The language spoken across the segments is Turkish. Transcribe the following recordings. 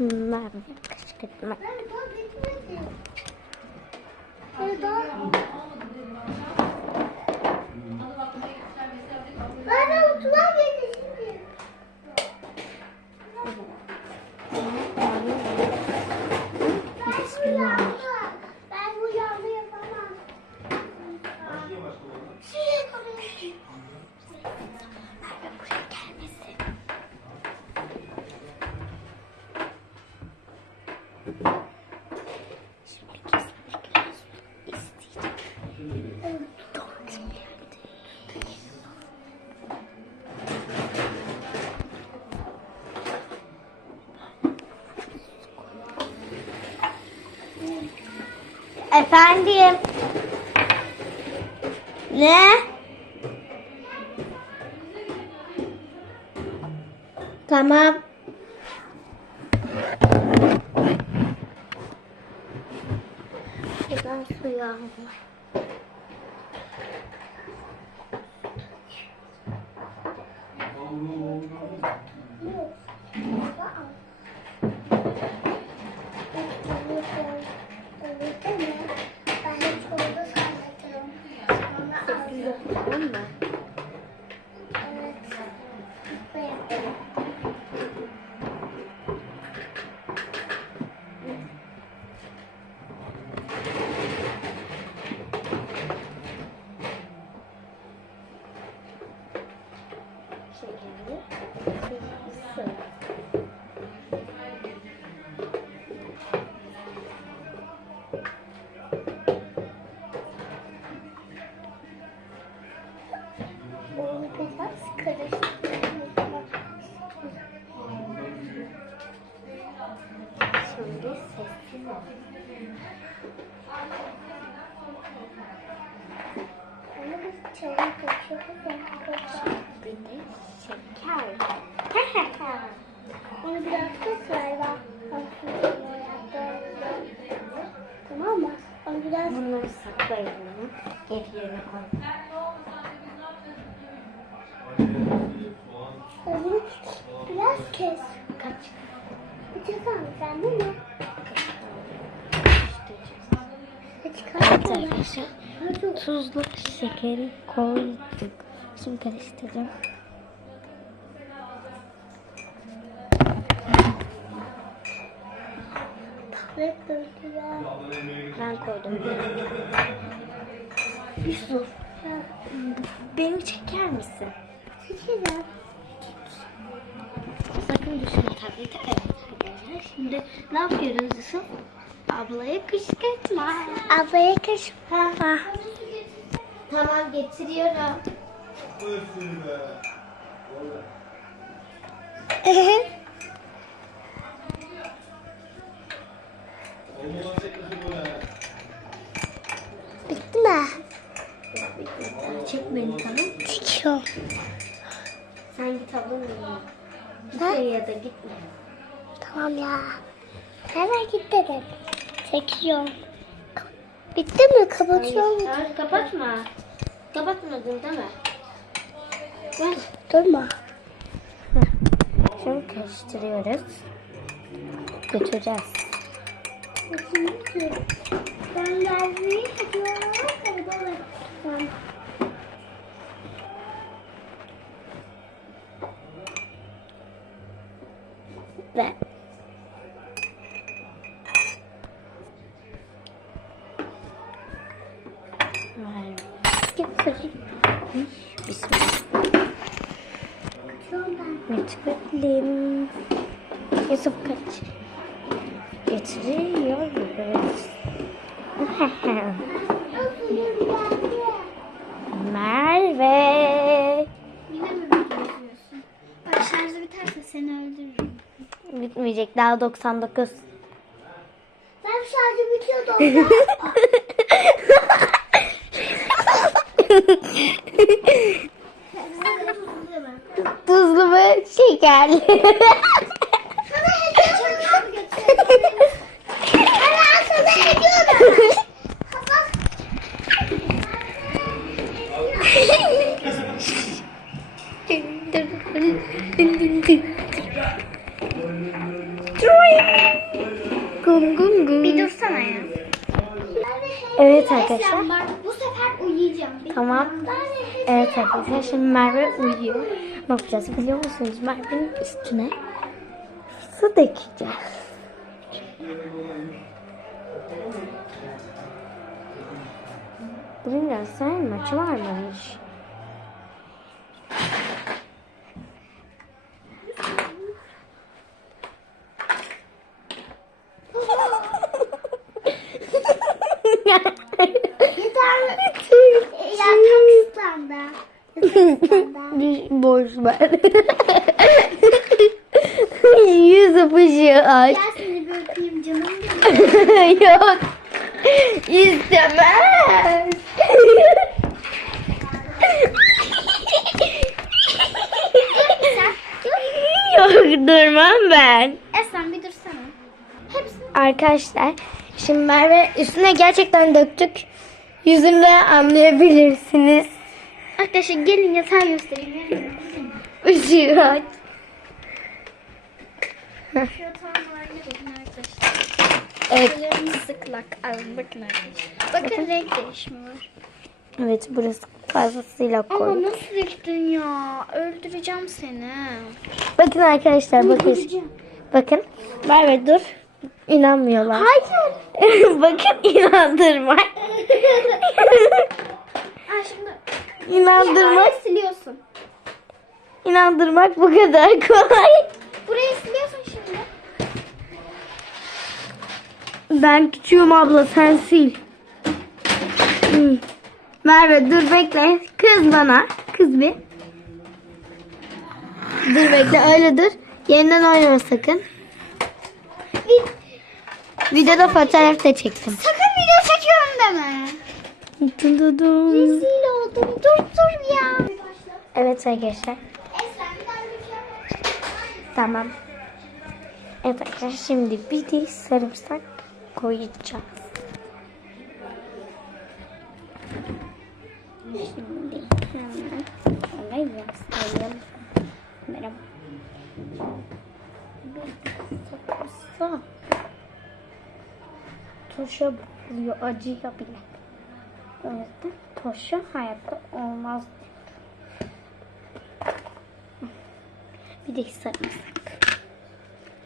Merve kışkırtma. Bana Efendim. Ne? Tamam. Şuradan suyu aldım. Şimdi sessiz ol. Onu biz çayı kaçıyoruz. Bir de şeker. Onu biraz şunu yaptım. Tamam mı? Onu biraz Bunları saklayalım. Geri yerine koy. biraz kes. Bıçak sen değil mi? Evet arkadaşlar. Tuzlu şekeri koyduk. Şimdi karıştıracağım. Ben koydum. Yusuf. Beni çeker misin? Çekeceğim. Sakın düşme tableti. Evet arkadaşlar. Şimdi ne yapıyoruz Yusuf? Ablaya kışkırtma. Ablaya. Ha. Tamam getiriyorum. Bitti mi? Çek beni tamam. Çekiyorum. Sen git ablanın yanına. Gitme ya da gitme. Tamam ya. Hemen git dedim. Çekiyorum. Bitti mi? Kapatıyorum. Hayır, hayır, kapatma. Kapatmadın değil mi? Gel. Durma. Şimdi karıştırıyoruz. Götüreceğiz. Ben gelmeyi gidiyorum. Ben Ve getireyim. Bismillah. Getirelim. Yusuf kaç. Getiriyoruz. Merve. Yine mi bekliyorsun? Bak şarjı biterse seni öldürürüm. Bitmeyecek daha 99. Ben şarjı bitiyordu. Tuzlu mu şekerli? Gum gum gum. Bir dursana ya. Evet arkadaşlar. Esra bak bu sefer uyuyacağım. Bir Tamam. Evet arkadaşlar şimdi Merve uyuyor. Ne yapacağız biliyor musunuz? Merve'nin üstüne su dökeceğiz. Bugün Galatasaray maçı varmış. Yeter. Boş ver. Yüz ışığı aç. Gel seni bir öpeyim canım. Yok. İstemez. Yok durmam ben. Esra bir dursana. Hepsini Arkadaşlar şimdi Merve üstüne gerçekten döktük. Yüzünden anlayabilirsiniz. Arkadaşlar gelin yatağı göstereyim. Işığı aç. Şu yatağın haline bakın arkadaşlar. Evet, Ellerim sıklak. Ay, bakın arkadaşlar. Bakın renk değişimi var. evet burası fazlasıyla Ama koyduk. nasıl döktün ya? Öldüreceğim seni. Bakın arkadaşlar bakın. Bakın. Merve dur. İnanmıyorlar. Hayır. bakın inandırmak. İnandırmak. Burayı siliyorsun. İnandırmak bu kadar kolay. Burayı siliyorsun şimdi. Ben küçüğüm abla sen sil. Hmm. Merve dur bekle. Kız bana. Kız bir. Dur bekle öyle dur. Yerinden oynama sakın. Videoda fotoğraf da çektim. sakın video çekiyorum deme. Rezil oldum. Dur dur ya. Evet arkadaşlar. Tamam. Evet arkadaşlar şimdi bir de sarımsak koyacağız. Şimdi hemen şöyle yaslayalım. Merhaba. Bir sarımsak. Turşa buluyor acıya bile. O yüzden turşa hayatta olmaz Bir de sarımsak.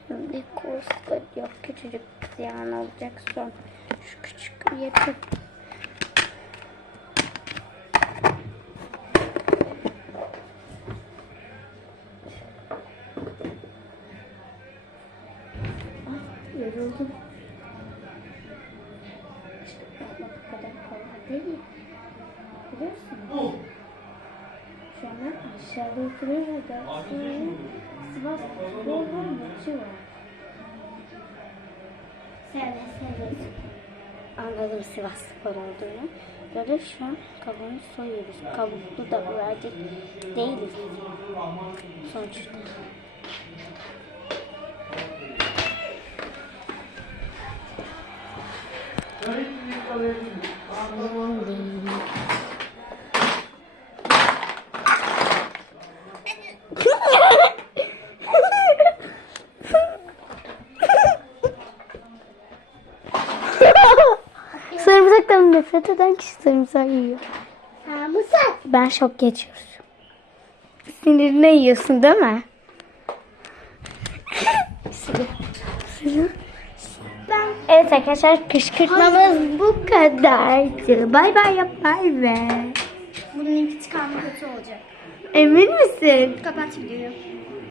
Şimdi koskoca küçücük ziyan olacak son. Şu küçük yeter. Ah, Yoruldum. İşte bu kadar değil. Biliyorsun. Şu an aşağıda oturuyor ve Galatasaray'ın Sivas futbolda maçı var. Sen Anladım Sivas spor olduğunu. Böyle şu an kabuğunu soyuyoruz. Kabuklu da verecek değiliz. Sonuçta. Sarımsaktan nefret eden kişi sarımsak yiyor. Musa. Ben şok geçiyorum. Sinirine yiyorsun değil mi? Ben Evet arkadaşlar kışkırtmamız bu kadardı. Bay bay yap bay bay. bunun intikamı kötü olacak. Emin misin? Kapat videoyu.